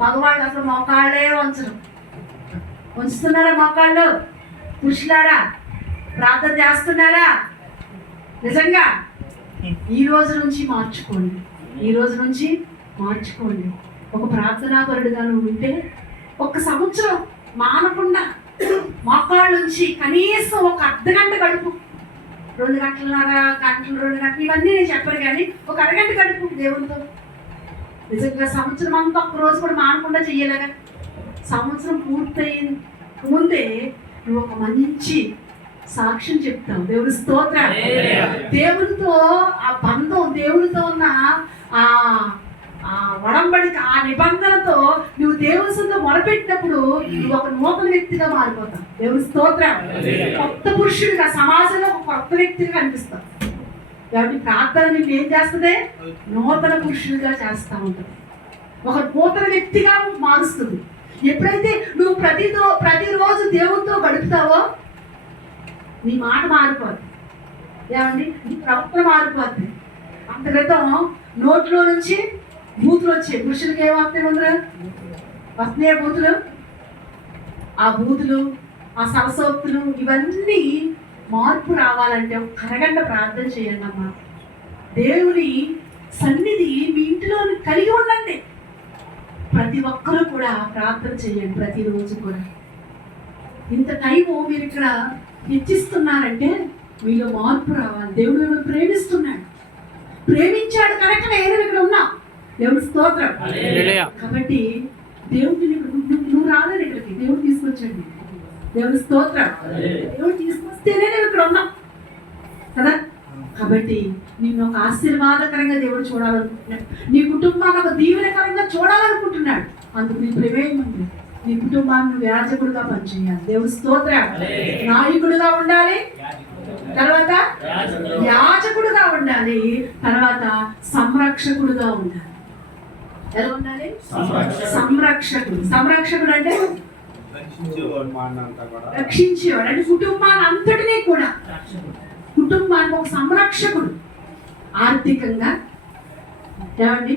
మగవాళ్ళు అసలు మోకాళ్ళే ఉంచుతున్నారా? మోకాళ్ళు పురుషులారా ప్రార్థన చేస్తున్నారా? నిజంగా ఈ రోజు నుంచి మార్చుకోండి. ఒక ప్రార్థనాపరుడుగా నువ్వు ఉంటే 1 సంవత్సరం మానకుండా మోకాళ్ళ నుంచి కనీసం ఒక అర్ధగంట గడుపు. 2 గంటలన్నర గంటలు, 2 గంటలు ఇవన్నీ నేను చెప్పను, కానీ ఒక అరగంట గడుపు దేవునితో. నిజంగా సంవత్సరం అంతా 1 రోజు కూడా మానకుండా చెయ్యలేగా. సంవత్సరం పూర్తయిన ముందే నువ్వు ఒక మంచి సాక్ష్యం చెప్తావు. దేవుడి స్తోత్రం. దేవునితో ఆ బంధం, దేవునితో ఉన్న ఆ వడంబడిక, ఆ నిబంధనతో నువ్వు దేవుని సొంతం మొదలుపెట్టినప్పుడు నువ్వు ఒక నూతన వ్యక్తిగా మారిపోతావు. దేవుడి స్తోత్రం. కొత్త పురుషుడిగా సమాజంలో ఒక కొత్త వ్యక్తిగా కనిపిస్తావు. కాబట్టి ప్రార్థన నువ్వు ఏం చేస్తుంది? నూతన పురుషుడిగా చేస్తా ఉంటుంది, ఒక నూతన వ్యక్తిగా మారుస్తుంది. ఎప్పుడైతే నువ్వు ప్రతిరోజు దేవునితో గడుపుతావో నీ మాట మారిపోద్ది. ఏమండి, నీ ప్రవర్తన మారిపోద్ది. అంత క్రితం నోట్లో నుంచి బూతులు వచ్చాయి. పురుషులకి ఏమవుతాయి? ముందర వస్తున్నాయి బూతులు. ఆ బూతులు, ఆ సరసోక్తులు, ఇవన్నీ మార్పు రావాలంటే ఒక అరగంట ప్రార్థన చేయండి అమ్మా. దేవుని సన్నిధి మీ ఇంటిలో కలిగి ఉండండి. ప్రతి ఒక్కరూ కూడా ప్రార్థన చేయండి ప్రతిరోజు కూడా. ఇంత టైము మీరు ఇక్కడ హెచ్చిస్తున్నారంటే మీలో మార్పు రావాలి. దేవుడు మిమ్మల్ని ప్రేమించాడు కనుక నేను ఇక్కడ ఉన్నా. దేవుడి స్తోత్రం. కాబట్టి దేవుడిని నువ్వు రాలేదు ఇక్కడికి, దేవుడు తీసుకొచ్చాడు. దేవుడి స్తోత్రం. దేవుడు తీసుకొస్తేనే నేను ఇక్కడ ఉన్నా కదా. కాబట్టి నిన్ను ఒక ఆశీర్వాదకరంగా దేవుడు చూడాలనుకుంటున్నాడు. నీ కుటుంబాన్ని ఒక దీవెనకరంగా చూడాలనుకుంటున్నాడు. అందుకు నీ ప్రమేయం ఉంది. నీ కుటుంబాన్ని నువ్వు యాజకుడుగా పనిచేయాలి. దేవుడి స్తోత్రం. నాయకుడుగా ఉండాలి, తర్వాత యాజకుడుగా ఉండాలి, తర్వాత సంరక్షకుడుగా ఉండాలి. ఎలా ఉండాలి? సంరక్షకుడు అంటే రక్షించేవాడు. అంటే కుటుంబాన్ని అంతటినీ కూడా, కుటుంబానికి ఒక సంరక్షకుడు. ఆర్థికంగా, ఏమండి,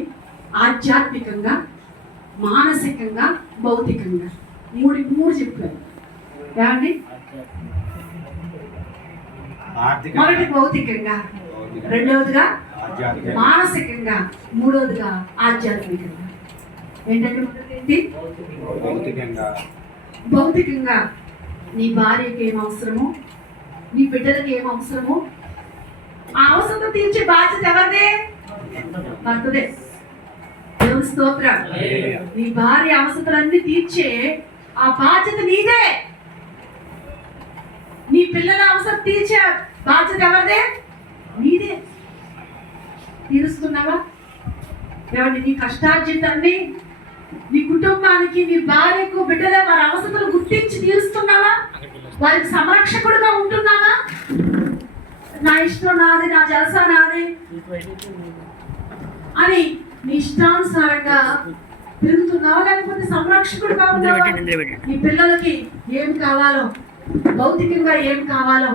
ఆధ్యాత్మికంగా, మానసికంగా, భౌతికంగా, మూడు చెప్పారు. ఏమండి, మొదటి భౌతికంగా, రెండవదిగా మానసికంగా, మూడవదిగా ఆధ్యాత్మికంగా. ఏంటంటే మొదటి భౌతికంగా నీ భార్యకి ఏం అవసరమో, నీ బిడ్డలకి ఏం అవసరమో ఆ అవసరం తీర్చే బాధ్యత ఎవరిదే? భర్తదే. దేవుని స్తోత్రం. నీ భార్య అవసరాలన్నీ తీర్చే ఆ బాధ్యత నీదే. నీ పిల్లల అవసరం తీర్చే బాధ్యత ఎవరిదే? నీదే. తీరుస్తున్నావా? ఏమండి, నీ కష్టార్జితాన్ని నీ కుటుంబానికి, నీ భార్యకు, బిడ్డల వారి అవసరాలు గుర్తించి తీరుస్తున్నావా? వారికి సంరక్షకుడుగా ఉంటున్నావా? నా ఇష్టం నాది, నా జలసా నాది అని నీ ఇష్టానుసారంగా తిరుగుతున్నావా? లేకపోతే సంరక్షకుడుగా ఉన్నావా? నీ పిల్లలకి ఏం కావాలో, భౌతికంగా ఏం కావాలో,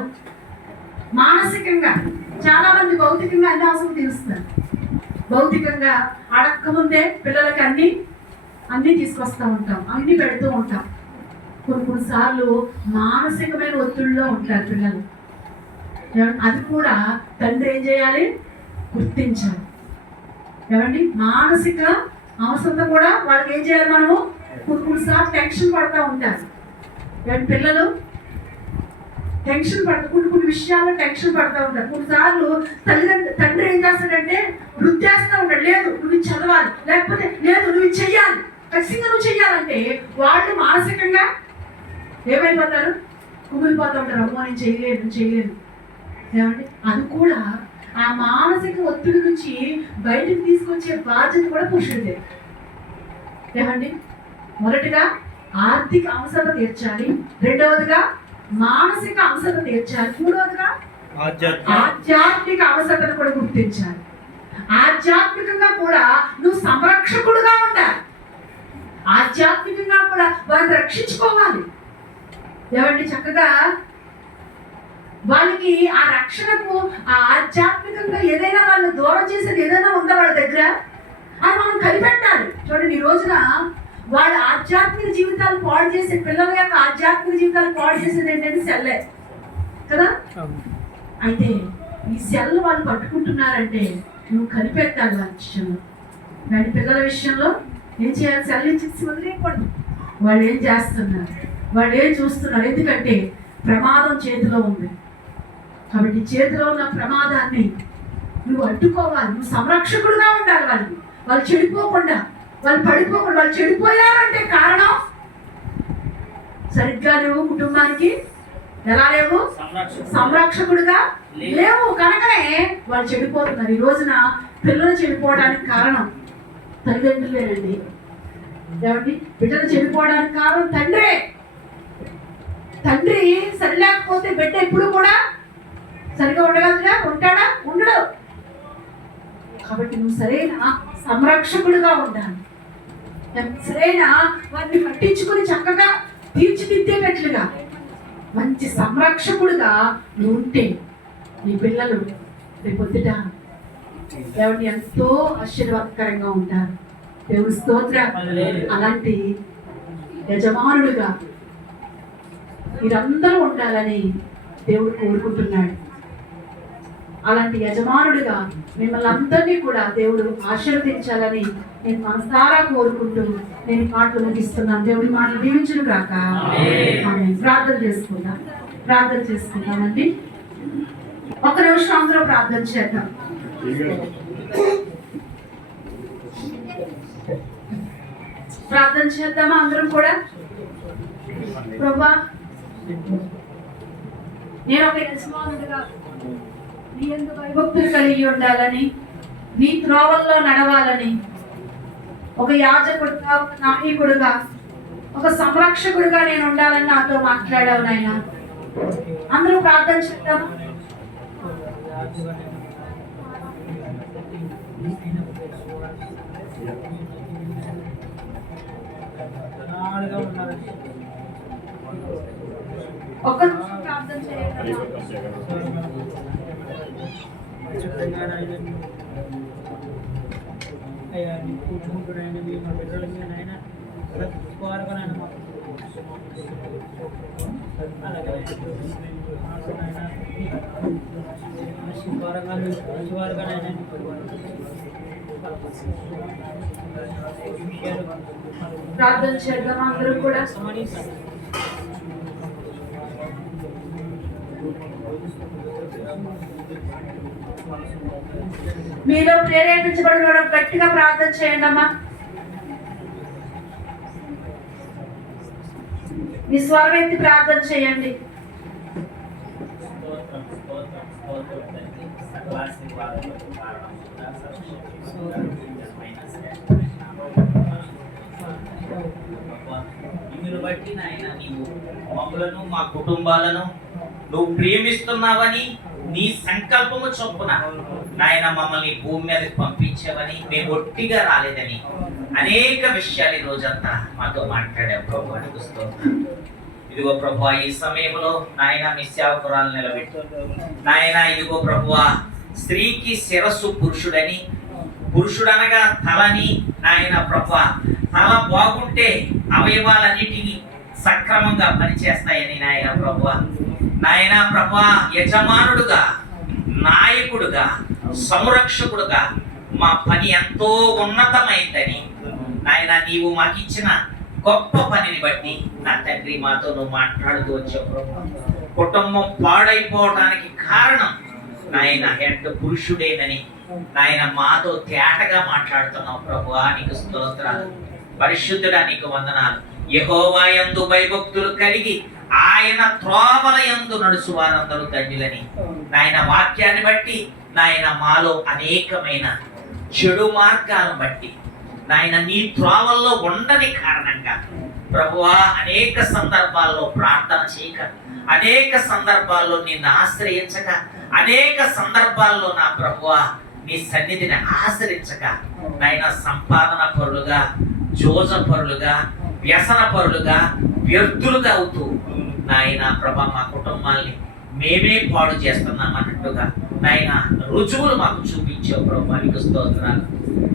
మానసికంగా, చాలా మంది భౌతికంగా అన్ని అవసరం తీరుస్తారు. భౌతికంగా అడక్కముందే పిల్లలకి అన్ని తీసుకొస్తూ ఉంటాం, అన్ని పెడుతూ ఉంటాం. కొన్నిసార్లు మానసికమైన ఒత్తిడిలో ఉంటారు పిల్లలు. అది కూడా తండ్రి ఏం చేయాలి? గుర్తించాలి. ఏమండి, మానసిక అవసరం కూడా వాళ్ళకి ఏం చేయాలి? మనము కొన్నిసార్లు టెన్షన్ పడుతూ ఉంటారు. పిల్లలు టెన్షన్ పడుతూ కొన్ని విషయాల్లో టెన్షన్ పడుతూ ఉంటారు. కొన్నిసార్లు తండ్రి ఏం చేస్తాడంటే వృద్ధి చేస్తూ ఉంటాడు. లేదు నువ్వు చదవాలి, లేకపోతే లేదు నువ్వు చెయ్యాలి, ఖచ్చితంగా నువ్వు చెయ్యాలంటే వాళ్ళు మానసికంగా ఏమైపోతారు, కుమిలిపోతూ ఉంటారు. అమ్మో నేను చేయలేను. ఏమండి, అది కూడా ఆ మానసిక ఒత్తిడి నుంచి బయటకు తీసుకొచ్చే బాధ్యత కూడా పురుషుడిదే. ఏమండి, మొదటిగా ఆర్థిక అవసరత తీర్చాలి, రెండవదిగా మానసిక అవసరత తీర్చాలి, మూడవదిగా ఆధ్యాత్మిక అవసరతను కూడా గుర్తించాలి. ఆధ్యాత్మికంగా కూడా నువ్వు సంరక్షకుడుగా ఉండాలి. ఆధ్యాత్మికంగా కూడా వారిని రక్షించుకోవాలి. ఏమండి, చక్కగా వాళ్ళకి ఆ రక్షణకు ఆ ఆధ్యాత్మికంగా ఏదైనా వాళ్ళు దూరం చేసేది ఏదైనా ఉందా వాళ్ళ దగ్గర, అది మనం కనిపెట్టాలి. చూడండి, ఈ రోజున వాళ్ళ ఆధ్యాత్మిక జీవితాలు పాడు చేసే, పిల్లల యొక్క ఆధ్యాత్మిక జీవితాలు పాడు చేసేది ఏంటంటే సెల్లే కదా. అయితే ఈ సెల్ వాళ్ళు పట్టుకుంటున్నారంటే నువ్వు కనిపెట్టాలి వాళ్ళ విషయంలో. దాని పిల్లల విషయంలో ఏం చేయాలి, సెల్ ఇచ్చి వదిలేయకూడదు. వాళ్ళు ఏం చేస్తున్నారు, వాళ్ళు ఏం చూస్తున్నారు, ఎందుకంటే ప్రమాదం చేతిలో ఉంది. కాబట్టి చేతిలో ఉన్న ప్రమాదాన్ని నువ్వు అడ్డుకోవాలి. నువ్వు సంరక్షకుడుగా ఉండాలి. వాళ్ళు చెడిపోకుండా, వాళ్ళు పడిపోకుండా. వాళ్ళు చెడిపోయారంటే కారణం సరిగ్గా నువ్వు కుటుంబానికి ఎలా లేవు, సంరక్షకుడుగా లేవు కనుకనే వాళ్ళు చెడిపోతున్నారు. ఈ రోజున పిల్లలు చెడిపోవడానికి కారణం తల్లిదండ్రులేనండి. ఏమండి, బిడ్డలు చెడిపోవడానికి కారణం తండ్రి సరి లేకపోతే బిడ్డ ఎప్పుడు కూడా సరిగా ఉంటాడా, ఉండడు. కాబట్టి నువ్వు సరైన సంరక్షకుడుగా ఉండాలి. సరైన వారిని పట్టించుకుని చక్కగా తీర్చిదిద్దేటట్లుగా మంచి సంరక్షకుడుగా నువ్వు ఉంటే నీ పిల్లలు రేపొద్దుట దేవుని ఎంతో ఆశీర్వాదకరంగా ఉంటారు. దేవుని స్తోత్రం. అలాంటి యజమానుడుగా మీరందరూ ఉండాలని దేవుడు కోరుకుంటున్నాడు. అలాంటి యజమానుడిగా మిమ్మల్ని అందరినీ కూడా దేవుడు ఆశీర్వదించాలని నేను మనసారా కోరుకుంటూ నేను మాటలు ముగిస్తున్నాను. దేవుడి మాటలు దీవించును గాక. ప్రార్థన చేసుకుందామండి. ఒక నిమిషం అందరూ ప్రార్థన చేద్దాం. ప్రార్థన చేద్దామా అందరం కూడా. ప్రభువా, నేను ఒక యజమానుడిగా నీ యందు భయభక్తులు కలిగి ఉండాలని, నీ త్రోవల్లో నడవాలని, ఒక యాజకుడుగా, ఒక నాయకుడుగా, ఒక సంరక్షకుడుగా నేను ఉండాలని నాతో మాట్లాడావు నాయన. అందరూ ప్రార్థన చేద్దాం. ఒక్క నిమిషం ప్రార్థన చేయండి. ప్రార్థన చేద్దాం అందరూ కూడా. మీలో ప్రేరేపించబడిన గట్టిగా ప్రార్థన చేయండి అమ్మా. మీ స్వరం ఎత్తి ప్రార్థన చేయండి. నిన్ను బట్టి నాయన నీవు మమ్మలను, మా కుటుంబాలను నువ్వు ప్రేమిస్తున్నావని, నీ సంకల్పము చొప్పున నాయన మమ్మల్ని భూమి మీదకి పంపించావని, మేము ఒట్టిగా రాలేదని అనేక విషయాలు ఈ రోజంతా మాతో మాట్లాడావు ప్రభు. అనిపిస్తూ ఇదిగో ప్రభు, ఈ సమయంలో నాయన మీ సేవకురాలు నిలబెట్టు నాయన. ఇదిగో ప్రభు, స్త్రీకి శిరస్సు పురుషుడని, పురుషుడనగా తలని నాయన ప్రభు, తల బాగుంటే అవయవాలన్నిటినీ సక్రమంగా పనిచేస్తాయని నాయన ప్రభు. నాయన ప్రభు, యజమానుడుగా, నాయకుడుగా, సంరక్షకుడుగా మా పని ఎంతో ఉన్నతమైందని నాయన నీవు మాకు ఇచ్చిన గొప్ప పనిని బట్టి నా తండ్రి మాతో నువ్వు మాట్లాడుతూ వచ్చావు ప్రభు. కుటుంబం పాడైపోవడానికి కారణం నాయన హెడ్ పురుషుడేనని నాయన మాతో తేటగా మాట్లాడుతున్నావు ప్రభు. నీకు స్తోత్రాలు. పరిశుద్ధుడా నీకు వందనాలు. యెహోవా యందు భయభక్తులు కలిగి ఆయన త్రోవల యందు నడుచు వారందరూ ధన్యులని నాయన వాక్యాన్ని బట్టి నాయన మాలో అనేకమైన చెడు మార్గాలను బట్టి నాయన నీ త్రోవల్లో ఉండని కారణంగా ప్రభువా అనేక సందర్భాల్లో ప్రార్థన చేయక, అనేక సందర్భాల్లో నిన్ను ఆశ్రయించక, అనేక సందర్భాల్లో నా ప్రభువా నీ సన్నిధిని ఆశ్రయించక నాయన సంపాదన పరులుగా, జోజ పరులుగా, వ్యసన పరులుగా, వ్యర్థులుగా అవుతూ నాయన ప్రభా మా కుటుంబాల్ని మేమే పాడు చేస్తున్నాం అన్నట్టుగా నాయన రుజువులు మాకు చూపించావు ప్రభా, నీకు స్తోత్రాలు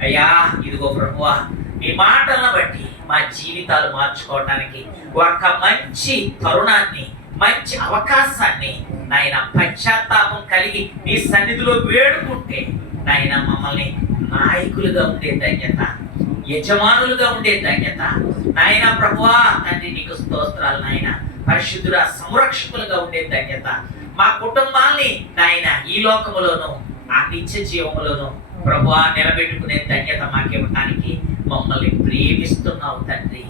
అయ్యా. ఇదిగో ప్రభువా నీ మాటలను బట్టి మా జీవితాలు మార్చుకోవడానికి ఒక మంచి తరుణాన్ని, మంచి అవకాశాన్ని నాయన పశ్చాత్తాపం కలిగి నీ సన్నిధిలో వేడుకుంటే నాయన మమ్మల్ని నాయకులుగా ఉండే ధన్యత, యజమానులుగా ఉండే ధన్యత నాయన ప్రభువా తండ్రి నీకు స్తోత్రాలు నాయన. పరిశుద్ధుల సంరక్షకులుగా ఉండే ధన్యత మా కుటుంబాల్ని నాయన ఈ లోకములోను ఆ నిత్య జీవములోను ప్రభువా నిలబెట్టుకునే ధన్యత మాకివ్వటానికి మమ్మల్ని ప్రేమిస్తున్నావు తండ్రి.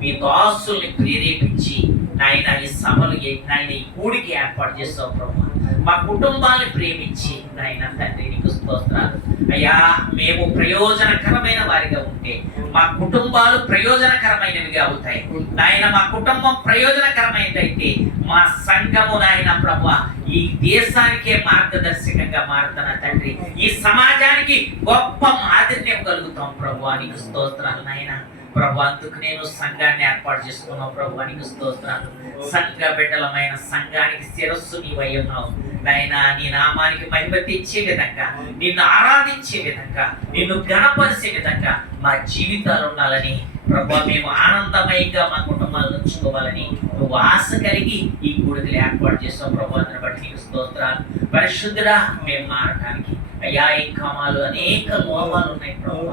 మీ దాసుల్ని ప్రేరేపించి నాయన ఈ సభలు నాయన ఈ కూడికి ఏర్పాటు చేస్తావు ప్రభు. మా కుటుంబాన్ని ప్రేమించి నాయన తండ్రి నీకు స్తోత్రాలు అయ్యా. మేము ప్రయోజనకరమైన వారిగా ఉంటే మా కుటుంబాలు ప్రయోజనకరమైనవిగా అవుతాయి నాయన. మా కుటుంబం ప్రయోజనకరమైనదైతే మా సంఘము నాయన ప్రభు ఈ దేశానికే మార్గదర్శకంగా మారుతున్న తండ్రి, ఈ సమాజానికి గొప్ప మాదిరిని ఇవ్వగలుగుతాం ప్రభు. నీకు స్తోత్రాలు నాయన ప్రభు. అందుకు నేను సంఘాన్ని ఏర్పాటు చేసుకున్నావు ప్రభు, నీకు స్తోత్రాలు. సంఘ బిడ్డలమైన సంఘానికి శిరస్సు నీవై ఉన్నావు నాయన. నీ నామానికి మహిమ తెచ్చే విధంగా, నిన్ను ఆరాధించే విధంగా, నిన్ను గణపరిచే విధంగా మా జీవితాలు ఉండాలని ప్రభు, మేము ఆనందమయంగా మా కుటుంబాలను ఉంచుకోవాలని నువ్వు ఆశ కలిగి ఈ కూడికలు ఏర్పాటు చేస్తావు ప్రభు. అందుని బట్టి నీకు స్తోత్రాలు. పరిశుద్ధుడా మేము మారటానికి అయ్యా ఈ కామాలు అనేక లోపాలు ఉన్నాయి ప్రభు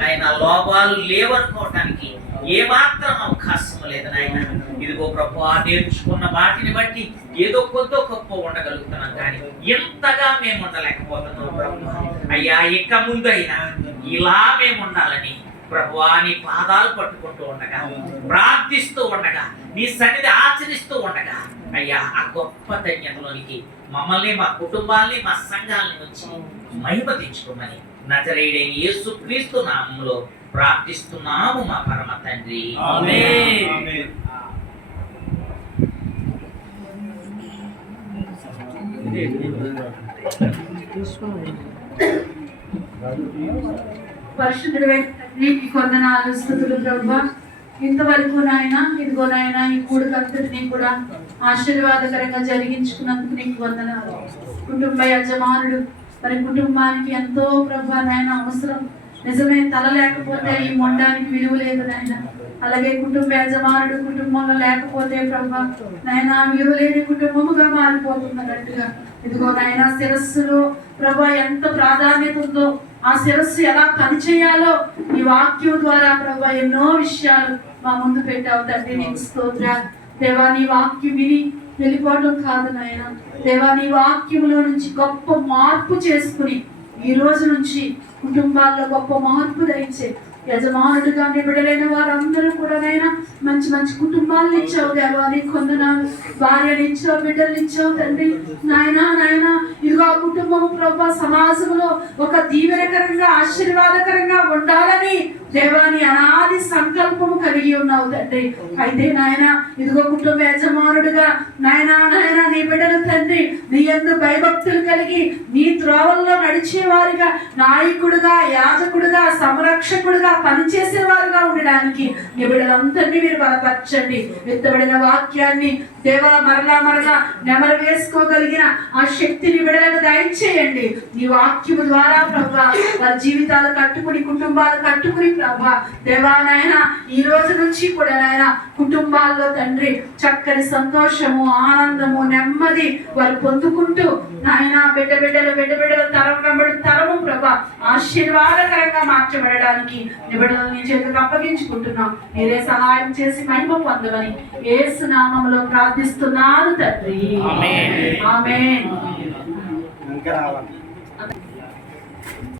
నాయన. లోపాలు లేవనుకోవటానికి ఏమాత్రం అవకాశం లేదు నాయన. ఇదిగో ప్రభు నేర్చుకున్న వాటిని బట్టి ఏదో కొద్ది గొప్ప ఉండగలుగుతున్నాం, కానీ ఎంతగా మేము ఉండలేకపోతున్నాం ప్రభు. అయ్యా ఇక ముందు అయినా ఇలా మేము ఉండాలని ప్రభువా నీ పాదాలు పట్టుకుంటూ ఉండగా, ప్రార్థిస్తూ ఉండగా, నీ సన్నిధి ఆచరిస్తూ ఉండగా అయ్యా ఆ గొప్ప ధన్యతలోనికి మమ్మల్ని, మా కుటుంబాల్ని, మా సంఘాలని నుంచి మహిమ తెచ్చుకోమని నజరేయుడైన యేసుక్రీస్తు నామములో ప్రార్థిస్తున్నాము మా పరమ తండ్రి. ఆమేన్. పరిశుద్ధుడైన తండ్రి నీకు వందనాలు, స్తుతులు ప్రభువా. ఇంతవరకు నాయన ఇదిగో నాయన ఈ కూడికంతటిని కూడా ఆశీర్వాదకరంగా జరిగించుకున్నందుకు నీకు వందనాలు. కుటుంబ యజమానుడు మరి కుటుంబానికి ఎంతో ప్రభా నాయన అవసరం. నిజమే, తల లేకపోతే ఈ మొండానికి విలువ లేదు నాయన. అలాగే కుటుంబ యజమానుడు కుటుంబంలో లేకపోతే ప్రభా నాయన విలువ లేని కుటుంబముగా మారిపోతున్నట్టుగా ఇదిగో నాయన శిరస్సులో ప్రభా ఎంత ప్రాధాన్యత ఉందో, ఆ శిరస్సు ఎలా పనిచేయాలో ఈ వాక్యం ద్వారా ప్రభా ఎన్నో విషయాలు మా ముందు పెట్టావు తండ్రి. నీకు స్తోత్రాలు దేవా. నీ వాక్యం విని వెళ్ళిపోవడం కాదు నాయన దేవా, నీ వాక్యంలో నుంచి గొప్ప మార్పు చేసుకుని ఈ రోజు నుంచి కుటుంబాల్లో గొప్ప మార్పు దయచే యజమానుడిగా నిబడలేని వారందరూ కూడా నైనా మంచి మంచి కుటుంబాలను ఇచ్చావు దేవా. నీకు వందనాలు. భార్యని ఇచ్చావు, బిడ్డలు ఇచ్చావు తండ్రి. నాయనా ఇదిగో ఆ కుటుంబం ప్రభా సమాజంలో ఒక దీవెనకరంగా, ఆశీర్వాదకరంగా ఉండాలని దేవాని అనాది సంకల్పము కలిగి ఉన్నావు తండ్రి. అయితే నాయన ఇదిగో కుటుంబ యజమానుడిగా నాయనా నీ బిడ్డలు తండ్రి నీ యందు భయభక్తులు కలిగి నీ త్రోవల్లో నడిచే వారిగా, నాయకుడుగా, యాజకుడుగా, సంరక్షకుడుగా పనిచేసే వారుగా ఉండడానికి నీ బిడ్డలందరినీ మీరు బలపరచండి. విత్తబడిన వాక్యాన్ని దేవా మరలా నెమరు వేసుకోగలిగిన ఆ శక్తిని బిడ్డలకు దయచేయండి. నీ వాక్యము ద్వారా ప్రభా వారి జీవితాలు కట్టుకుని, కుటుంబాలు కట్టుకుని ప్రభా దేవా నాయన ఈ రోజు నుంచి కూడా నాయన కుటుంబాల్లో తండ్రి చక్కని సంతోషము, ఆనందము, నెమ్మది వారు పొందుకుంటూ నాయన బిడ్డల తరం వెంబడి తరము ప్రభా ఆశీర్వాదకరంగా మార్చబడడానికి నిబిడలను నీ చేతులకు అప్పగించుకుంటున్నాం. మీరే సహాయం చేసి మహిమ పొందమని యేసు నామములో ప్రార్థిస్తున్నాను తండ్రి. ఆమేన్.